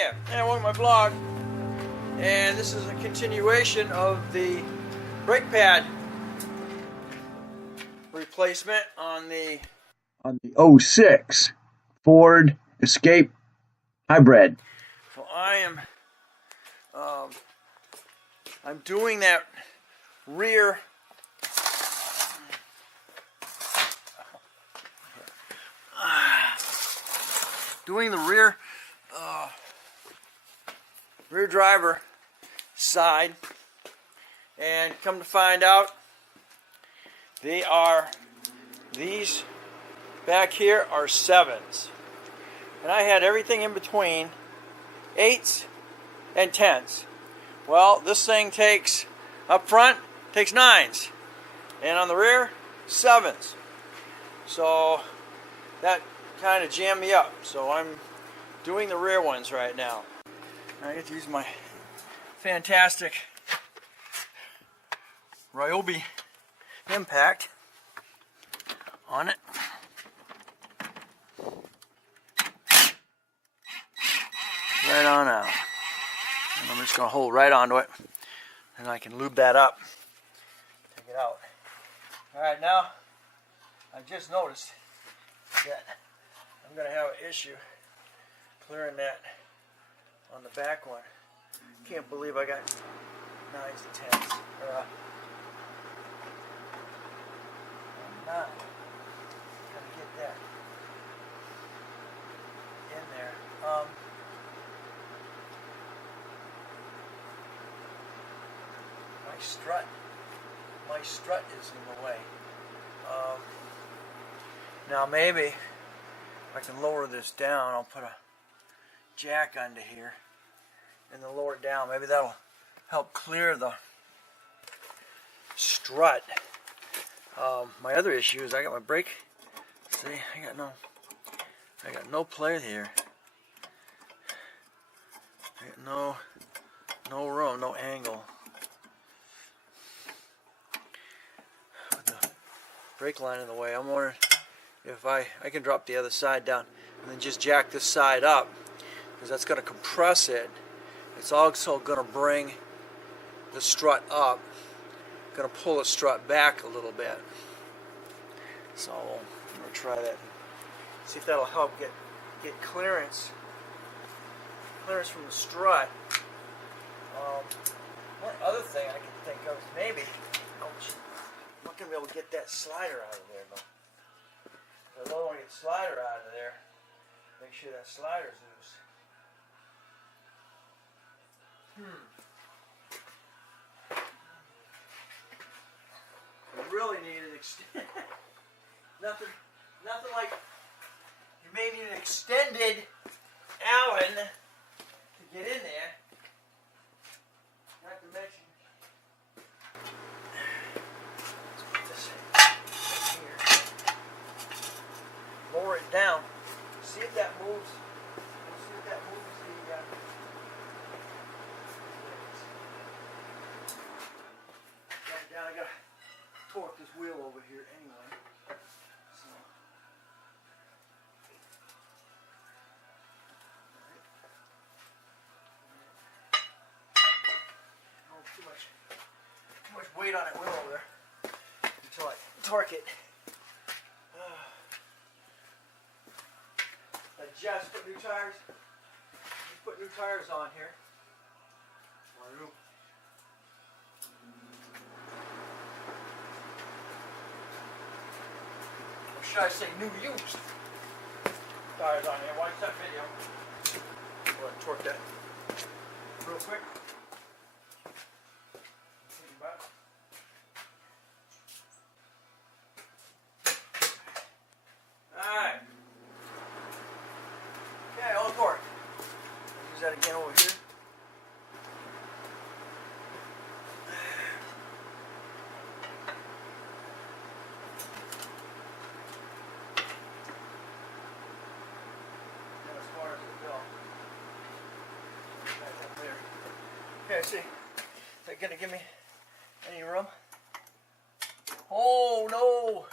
Yeah, welcome to my blog, and this is a continuation of the brake pad replacement on the '06 Ford Escape Hybrid. So I'm doing that rear rear driver side, and come to find out these back here are 7s, and I had everything in between 8s and 10s. Well, this thing takes up front takes 9s, and on the rear 7s. So that kind of jammed me up. So I'm doing the rear ones right now. I get to use my fantastic Ryobi impact on it. Right on out. And I'm just going to hold right onto it, and I can lube that up. Take it out. Alright, now I just noticed that I'm going to have an issue clearing that on the back one. Can't believe I got 9s to 10s. I'm not going to get that in there. My strut is in the way. Now maybe if I can lower this down, I'll put a jack under here and then lower it down. Maybe that'll help clear the strut. My other issue is I got my brake. See, I got no play here. I got no room, no angle. With the brake line in the way, I'm wondering if I can drop the other side down and then just jack this side up, because that's going to compress it. It's also going to bring the strut up, going to pull the strut back a little bit. So I'm going to try that, see if that'll help get clearance from the strut. One other thing I can think of is maybe, I'm not going to be able to get that slider out of there though. I don't want to get the slider out of there. Make sure that slider's loose. You really need an extended. nothing like, you may need an extended Allen to get in there. Not to mention, let's put this here. Lower it down. See if that moves. See if that moves the. Down. I gotta torque this wheel over here anyway. So. Oh, too much weight on that wheel over there until I torque it. Adjust, put new tires. Just put new tires on here. Or should I say new used tires on here? Watch that video. I'm going to torque that real quick. Alright. Okay, all torque. Use that again over here. And as far as it goes. Right up there. Okay, see. Is that going to give me any room? Oh, no!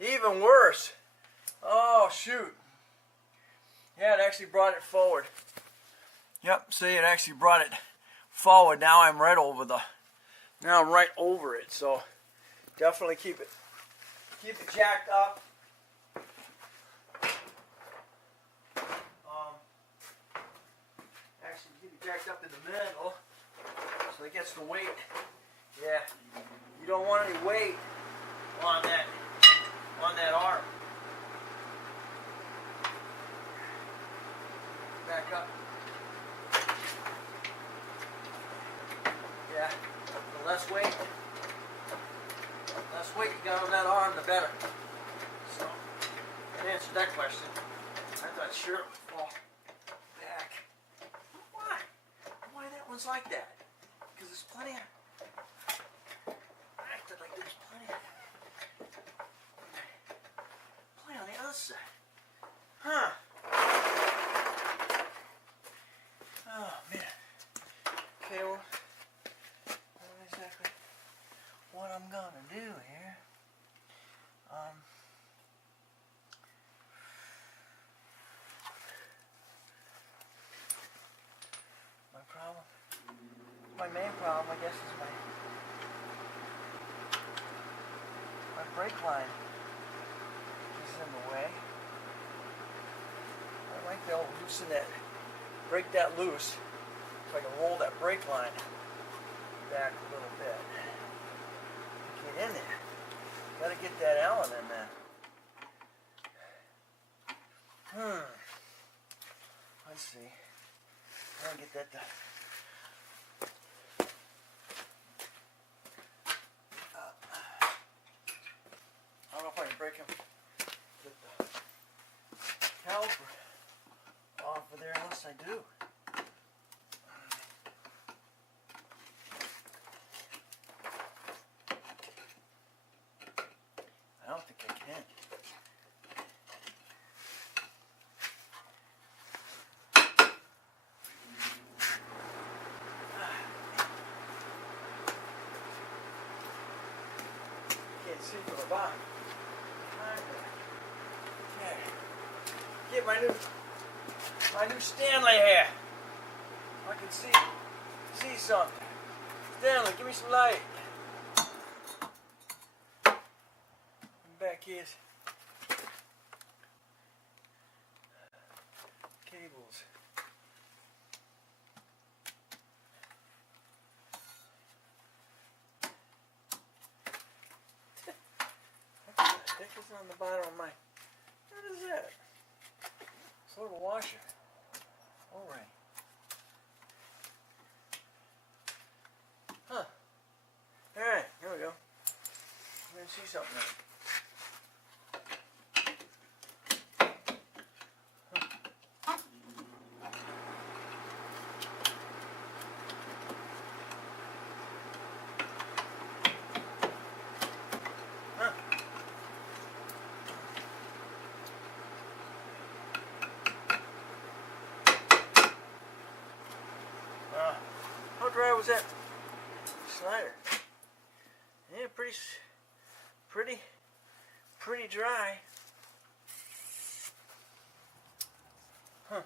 Even worse. Oh, shoot. Yeah, it actually brought it forward. Yep, see, it actually brought it forward. Now I'm right over it. So definitely keep it jacked up. Actually keep it jacked up in the middle so it gets the weight. Yeah, you don't want any weight on that arm. Back up. Yeah, the less weight you got on that arm, the better. So, that answered that question. I thought sure it would fall back. Why? Why that one's like that? Because there's plenty of... I acted like there's plenty on the other side. Huh. Oh, man. Okay, well, I don't know exactly what I'm gonna do here. My main problem, I guess, is my brake line is in the way. I might be able to loosen that, break that loose, so I can roll that brake line back a little bit. Get in there. Gotta get that Allen in there. Let's see. I'll get that done. I don't know if I can break him. Get the caliper off of there unless I do. I don't think I can. Can't see from the bottom. Okay. Get my new Stanley here. I can see something. Stanley, give me some light. Back here's cables. What is on the bottom of my... What is that? It's a little washer. All right. Huh. All right, here we go. I'm going to see something now. How dry was that slider? Yeah, pretty dry. Doing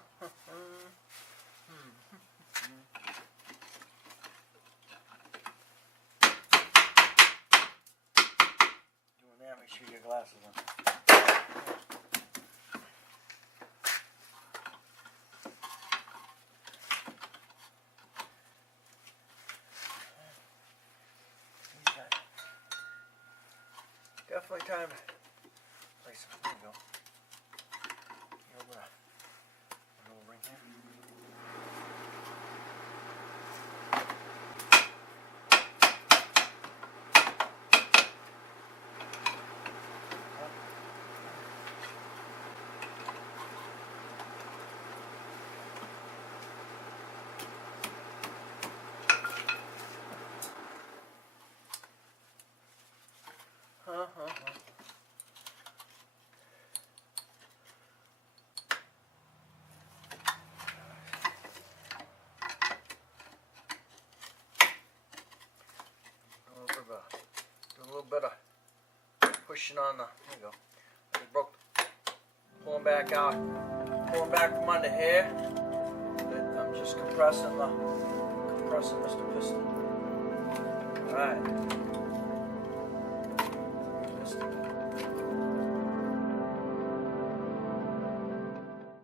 that, make sure your glasses on. Definitely time to place some. There you go. You know, a little ring here. Do a little bit of pushing on the. There you go. I just broke. Pulling back out. pulling back from under here. I'm just compressing Mr. Piston. Alright.